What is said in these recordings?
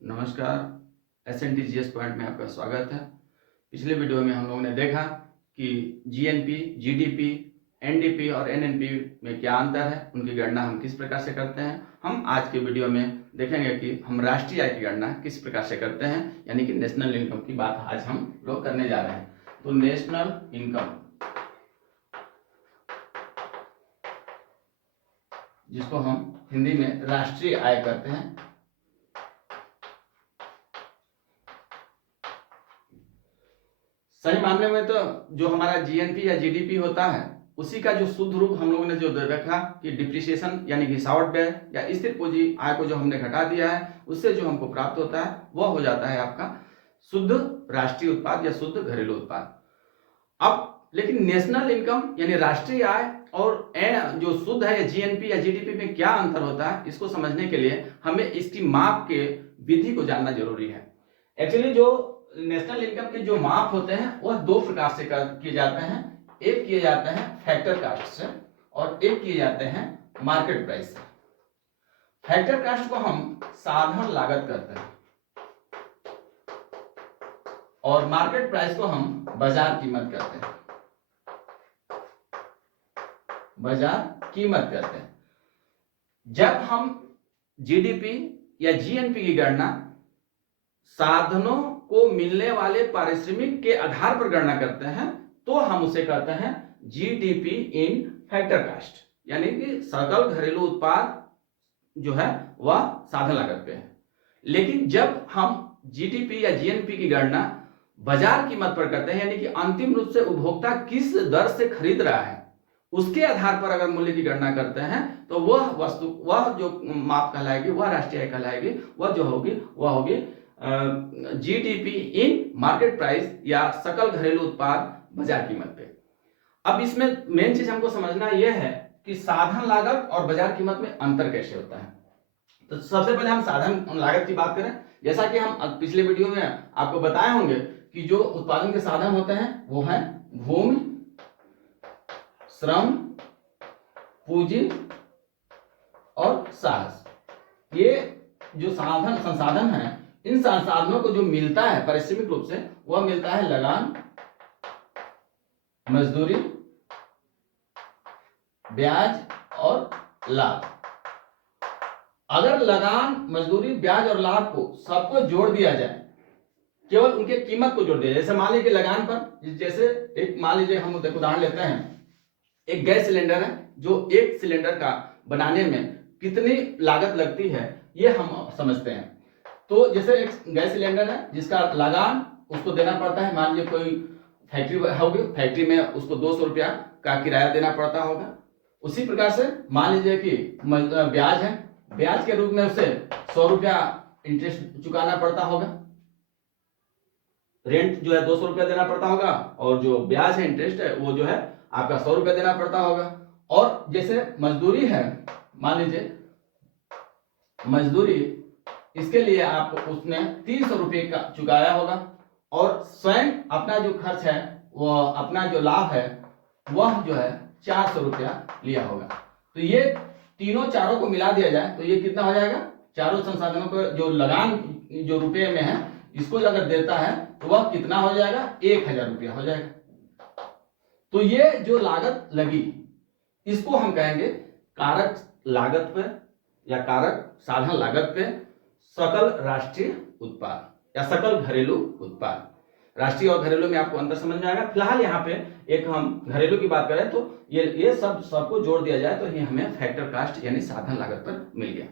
नमस्कार। SNTGS point में आपका स्वागत है। पिछले वीडियो में हम लोगों ने देखा कि जीएनपी, जीडीपी, एनडीपी और एनएनपी में क्या अंतर है, उनकी गणना हम किस प्रकार से करते हैं। हम आज के वीडियो में देखेंगे कि हम राष्ट्रीय आय की गणना किस प्रकार से करते हैं, यानी कि नेशनल इनकम की बात आज हम लोग करने जा रहे हैं। तो नेशनल इनकम, जिसको हम हिंदी में राष्ट्रीय आय करते हैं, सही मामले में तो जो हमारा जीएनपी या जीडीपी होता है उसी का जो शुद्ध रूप हम लोगों ने जो देखा कि डिप्रिसिएशन यानी घिसावट व्यय या स्थिर पूंजी आय को जो हमने घटा दिया है उससे जो हमको प्राप्त होता है वह हो जाता है आपका शुद्ध राष्ट्रीय उत्पाद या शुद्ध घरेलू उत्पाद। अब लेकिन नेशनल इनकम यानी राष्ट्रीय आय और जो शुद्ध है जीएनपी या जीडीपी में क्या अंतर होता है, इसको समझने के लिए हमें इसकी माप के विधि को जानना जरूरी है। एक्चुअली जो नेशनल इनकम के जो माप होते हैं वह दो प्रकार से किए जाते हैं। एक किए जाते हैं फैक्टर कास्ट से और एक किए जाते हैं मार्केट प्राइस से। फैक्टर कास्ट को हम साधन लागत करते हैं और मार्केट प्राइस को हम बाजार कीमत करते हैं। बाजार कीमत करते हैं। जब हम जीडीपी या जीएनपी की गणना साधनों को मिलने वाले पारिश्रमिक के आधार पर गणना करते हैं तो हम उसे कहते हैं जीडीपी इन फैक्टर कास्ट, यानी कि सकल घरेलू उत्पाद जो है वह साधन लागत पे है। लेकिन जब हम जीडीपी या जीएनपी की गणना बाजार कीमत पर करते हैं, यानी कि अंतिम रूप से उपभोक्ता किस दर से खरीद रहा है उसके आधार पर अगर मूल्य की गणना करते हैं तो वह जो माप कहलाएगी वह राष्ट्रीय आय कहलाएगी। वह जो होगी वह होगी जीडीपी इन मार्केट प्राइस या सकल घरेलू उत्पाद बाजार कीमत पे। अब इसमें मेन चीज हमको समझना यह है कि साधन लागत और बाजार कीमत में अंतर कैसे होता है। तो सबसे पहले हम साधन लागत की बात करें। जैसा कि हम पिछले वीडियो में आपको बताए होंगे कि जो उत्पादन के साधन होते हैं वो है भूमि, श्रम, पूंजी और साहस। ये जो संसाधन है, इन संसाधनों को जो मिलता है पारिश्रमिक रूप से वह मिलता है लगान, मजदूरी, ब्याज और लाभ। अगर लगान, मजदूरी, ब्याज और लाभ को सबको जोड़ दिया जाए, केवल उनके कीमत को जोड़ दिया जाए, जैसे मान लीजिए लगान पर, जैसे एक मान लीजिए हम उदाहरण लेते हैं, एक गैस सिलेंडर है जो एक सिलेंडर का बनाने में कितनी लागत लगती है ये हम समझते हैं। तो जैसे एक गैस सिलेंडर है जिसका लगान उसको देना पड़ता है, मान लीजिए कोई फैक्ट्री होगी, फैक्ट्री में उसको 200 रुपया का किराया देना पड़ता होगा। उसी प्रकार से मान लीजिए कि ब्याज है, ब्याज के रूप में उसे 100 रुपया इंटरेस्ट चुकाना पड़ता होगा। रेंट जो है 200 रुपया देना पड़ता होगा और जो ब्याज है, इंटरेस्ट है, वो जो है आपका 100 रुपया देना पड़ता होगा। और जैसे मजदूरी है, मान लीजिए मजदूरी, इसके लिए आप उसने 300 रुपये का चुकाया होगा और स्वयं अपना जो खर्च है वह अपना जो लाभ है वह जो है 400 रुपया लिया होगा। तो ये तीनों चारों को मिला दिया जाए तो ये कितना हो जाएगा, चारों संसाधनों को जो लगान जो रुपये में है इसको अगर देता है तो वह कितना हो जाएगा, 1000 रुपया हो जाएगा। तो ये जो लागत लगी इसको हम कहेंगे कारक लागत पे या कारक साधन लागत पे सकल राष्ट्रीय उत्पाद या सकल घरेलू उत्पाद। राष्ट्रीय और घरेलू में आपको अंतर समझ में आएगा। फिलहाल यहाँ पे एक हम घरेलू की बात करें तो ये सबको जोड़ दिया जाए तो ये हमें फैक्टर कास्ट यानी साधन लागत पर मिल गया।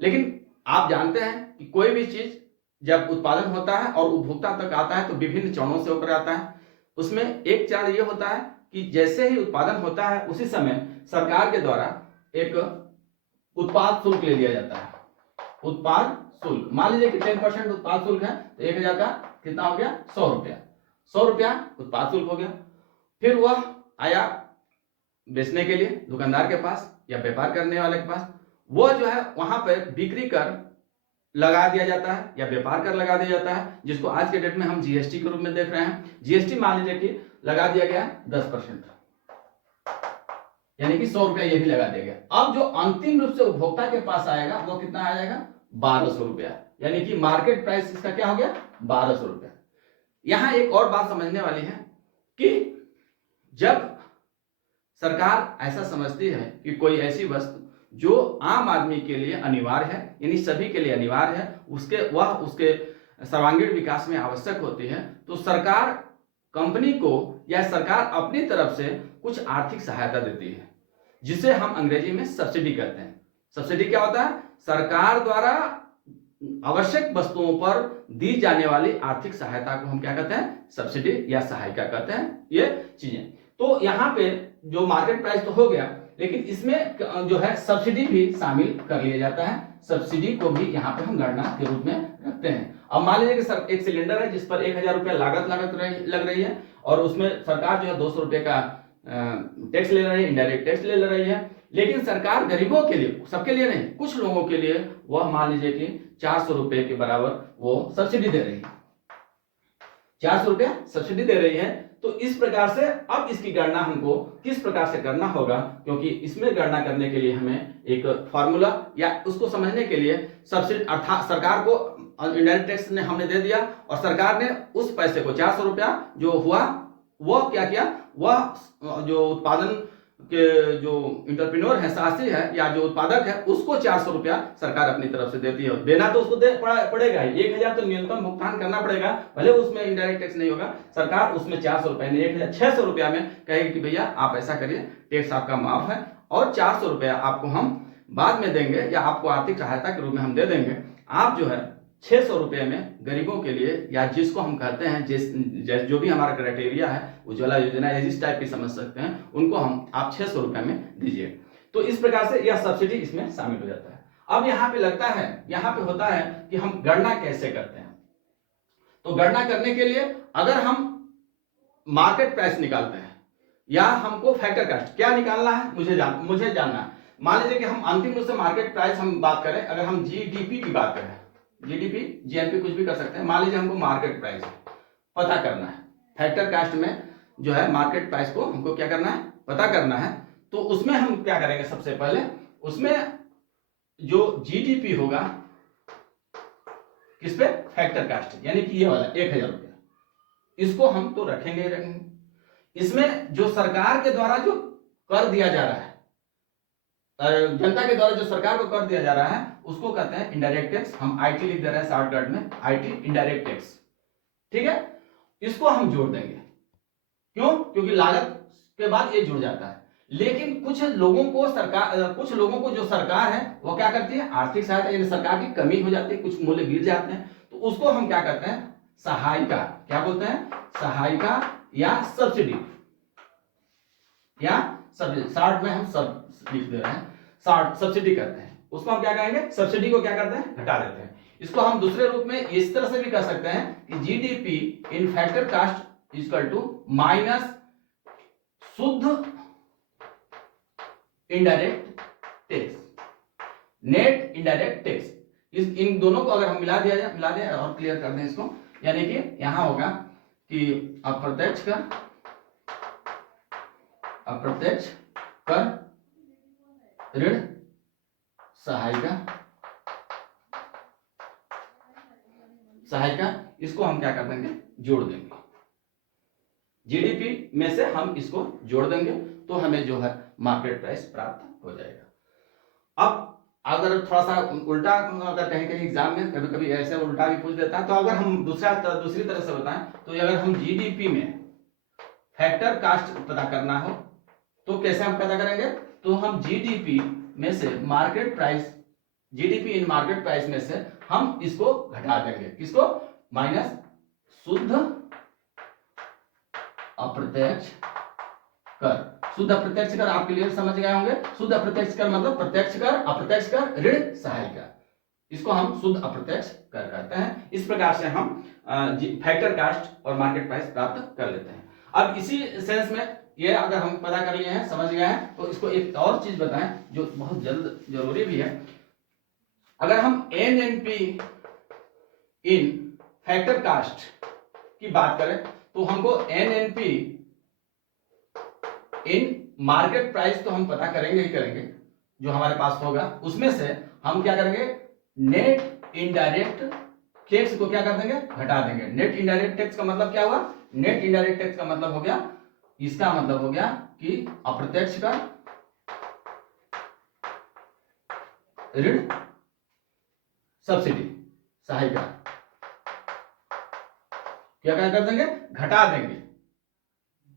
लेकिन आप जानते हैं कि कोई भी चीज जब उत्पादन होता है और उपभोक्ता तक आता है तो विभिन्न चरणों से होकर आता है। उसमें एक चरण ये होता है कि जैसे ही उत्पादन होता है उसी समय सरकार के द्वारा एक उत्पाद शुल्क ले लिया जाता है। उत्पाद शुल्क, मान लीजिए कि 10% उत्पाद शुल्क है तो 1000 का कितना हो गया, 100 रुपया। 100 रुपया उत्पाद शुल्क हो गया। फिर वह आया बेचने के लिए दुकानदार के पास या व्यापार करने वाले के पास, वह जो है वहां पर बिक्री कर लगा दिया जाता है या व्यापार कर लगा दिया जाता है, जिसको आज के डेट में हम जीएसटी के रूप में देख रहे हैं। जीएसटी मान लीजिए कि लगा दिया गया 10%, यानी कि 100 रुपया ये भी लगा दिया गया। अब जो अंतिम रूप से उपभोक्ता के पास आएगा वो कितना आ जाएगा, 1200 रुपया, यानी कि मार्केट प्राइस इसका क्या हो गया 1200 रुपया। यहां एक और बात समझने वाली है कि जब सरकार ऐसा समझती है कि कोई ऐसी वस्तु जो आम आदमी के लिए अनिवार्य है, यानी सभी के लिए अनिवार्य है, उसके सर्वांगीण विकास में आवश्यक होती है, तो सरकार कंपनी को या सरकार अपनी तरफ से कुछ आर्थिक सहायता देती है, जिसे हम अंग्रेजी में सब्सिडी कहते हैं। सब्सिडी क्या होता है? सरकार द्वारा आवश्यक वस्तुओं पर दी जाने वाली आर्थिक सहायता को हम क्या कहते हैं? सब्सिडी या सहायिका कहते हैं, ये चीजें। तो यहाँ पे जो मार्केट प्राइस तो हो गया, लेकिन इसमें जो है सब्सिडी भी शामिल कर लिया जाता है। सब्सिडी को भी यहाँ पे हम गणना के रूप में रखते हैं। अब मान लीजिए कि सर एक सिलेंडर है जिस पर 1000 रुपया लागत लग रही है, और उसमें सरकार जो है 200 रुपये का टैक्स ले रही है, इनडायरेक्ट टैक्स ले रही है, लेकिन सरकार गरीबों के लिए, सबके लिए नहीं, कुछ लोगों के लिए वह मान लीजिए कि 400 रुपये के बराबर वो सब्सिडी दे रही है, 400 रुपया सब्सिडी दे रही है। तो इस प्रकार से अब इसकी गणना हमको किस प्रकार से करना होगा, क्योंकि इसमें गणना करने के लिए हमें एक फॉर्मूला या उसको समझने के लिए सब्सिडी अर्थात सरकार को इनडायरेक्ट टैक्स ने हमने दे दिया, और सरकार ने उस पैसे को 400 रुपया जो हुआ वह क्या किया, वह जो उत्पादन के जो इंटरप्रेन्योर है, साहसी है या जो उत्पादक है, उसको 400 रुपया सरकार अपनी तरफ से देती है। देना तो उसको पड़ेगा ही, 1000 तो न्यूनतम भुगतान करना पड़ेगा, भले उसमें इनडायरेक्ट टैक्स नहीं होगा। सरकार उसमें 400 रुपया 1600 रुपया में कहेगी कि भैया आप ऐसा करिए, टैक्स आपका माफ है और 400 रुपया आपको हम बाद में देंगे या आपको आर्थिक सहायता के रूप में हम दे देंगे। आप जो है 600 रुपये में गरीबों के लिए, या जिसको हम कहते हैं जो भी हमारा क्राइटेरिया है, उज्ज्वला योजना या जिस टाइप की समझ सकते हैं, उनको आप 600 रुपये में दीजिए। तो इस प्रकार से यह सब्सिडी इसमें शामिल हो जाता है। अब यहाँ पे लगता है, यहाँ पे होता है कि हम गणना कैसे करते हैं। तो गणना करने के लिए अगर हम मार्केट प्राइस निकालते हैं या हमको फैक्टर कास्ट क्या निकालना है, मुझे जानना है। मान लीजिए कि हम अंतिम रूप से मार्केट प्राइस हम बात करें, अगर हम जीडीपी की बात करें, जीडीपी जीएनपी कुछ भी कर सकते हैं, मान लीजिए हमको मार्केट प्राइस पता करना है, फैक्टर कास्ट में जो है मार्केट प्राइस को हमको क्या करना है, पता करना है। तो उसमें हम क्या करेंगे, सबसे पहले उसमें जो जीडीपी होगा किस पे, फैक्टर कास्ट, यानी कि ये वाला 1000 रुपया, इसको हम तो रखेंगे ही रखेंगे। इसमें जो सरकार के द्वारा जो कर दिया जा रहा है, जनता के द्वारा जो सरकार को कर दिया जा रहा है, उसको कहते हैं इनडायरेक्ट टैक्स। हम आईटी लिख दे रहे हैं शॉर्टकट में, आईटी इनडायरेक्ट टैक्स, ठीक है। इसको हम जोड़ देंगे, क्यों? क्योंकि लागत के बाद ये जुड़ जाता है। लेकिन कुछ लोगों को जो सरकार है वो क्या करती है, आर्थिक सहायता, यानी सरकार की कमी हो जाती है, कुछ मूल्य गिर जाते हैं, तो उसको हम क्या कहते हैं, सहायिका। क्या बोलते हैं, सहायिका या सब्सिडी, या शॉर्ट में हम सब लिख दे रहे हैं, शॉर्ट सब्सिडी करते हैं। उसको हम क्या कहेंगे, सब्सिडी को क्या करते हैं, घटा देते हैं। इसको हम दूसरे रूप में इस तरह से भी कर सकते हैं कि GDP in factor cost equal to minus शुद्ध indirect tax, net indirect tax. इन दोनों को अगर हम मिला दें और क्लियर कर दें इसको, यानी कि यहां होगा कि अप्रत्यक्ष कर, ऋण सहायिका, इसको हम क्या कर देंगे, जोड़ देंगे। जीडीपी में से हम इसको जोड़ देंगे, तो हमें जो है मार्केट प्राइस प्राप्त हो जाएगा। अब अगर थोड़ा सा उल्टा, अगर कहीं एग्जाम में कभी कभी ऐसे उल्टा भी पूछ देता है, तो अगर हम दूसरी तरह से बताएं, तो अगर हम जीडीपी में फैक्टर कास्ट पता करना हो तो कैसे हम पता करेंगे, तो हम जीडीपी में से market price, GDP in market price में से हम इसको घटा देंगे, किसको, माइनस शुद्ध अप्रत्यक्ष कर। शुद्ध अप्रत्यक्ष कर आप क्लियर समझ गए होंगे। शुद्ध अप्रत्यक्ष कर मतलब प्रत्यक्ष कर, अप्रत्यक्ष कर, ऋण सहायिका, इसको हम शुद्ध अप्रत्यक्ष कर कहते हैं। इस प्रकार से हम फैक्टर कास्ट और मार्केट प्राइस प्राप्त कर लेते हैं। अब इसी सेंस में ये अगर हम पता कर लिए हैं, समझ गए हैं, तो इसको एक और चीज बताएं जो बहुत जरूरी भी है। अगर हम एनएनपी इन फैक्टर कास्ट की बात करें, तो हमको एनएनपी इन मार्केट प्राइस तो हम पता करेंगे ही करेंगे, जो हमारे पास होगा उसमें से हम क्या करेंगे, नेट इनडायरेक्ट टैक्स को क्या कर देंगे, घटा देंगे। नेट इनडायरेक्ट टैक्स का मतलब क्या हुआ, नेट इनडायरेक्ट टैक्स का मतलब हो गया, इसका मतलब हो गया कि अप्रत्यक्ष का ऋण सब्सिडी, सहायता, क्या क्या कर देंगे, घटा देंगे।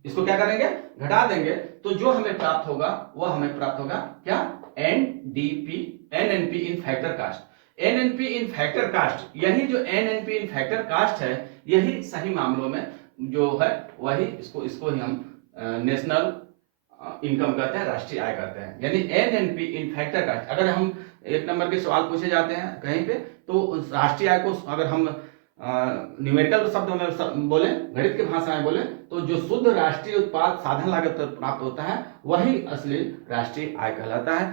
इसको क्या करेंगे, घटा देंगे। तो जो हमें प्राप्त होगा वह हमें प्राप्त होगा क्या, एनडीपी, एनएनपी इन फैक्टर कास्ट। एनएनपी इन फैक्टर कास्ट, यही जो एनएनपी इन फैक्टर कास्ट है, यही सही मामलों में जो है वही इसको ही हम नेशनल इनकम कहते हैं, राष्ट्रीय आय कहते हैं। यानी एनएनपी इन फैक्टर कास्ट, अगर हम एक नंबर के सवाल पूछे जाते हैं कहीं पे, तो राष्ट्रीय आय को अगर हम न्यूमेरिकल शब्दों में बोले, गणित की भाषा में बोले, तो जो शुद्ध राष्ट्रीय उत्पाद साधन लागत पर प्राप्त होता है वही असली राष्ट्रीय आय कहलाता है।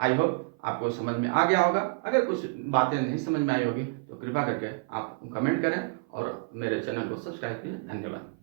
आई होप आपको समझ में आ गया होगा। अगर कुछ बातें नहीं समझ में आई होगी तो कृपा करके आप कमेंट करें और मेरे चैनल को सब्सक्राइब कीजिए। धन्यवाद।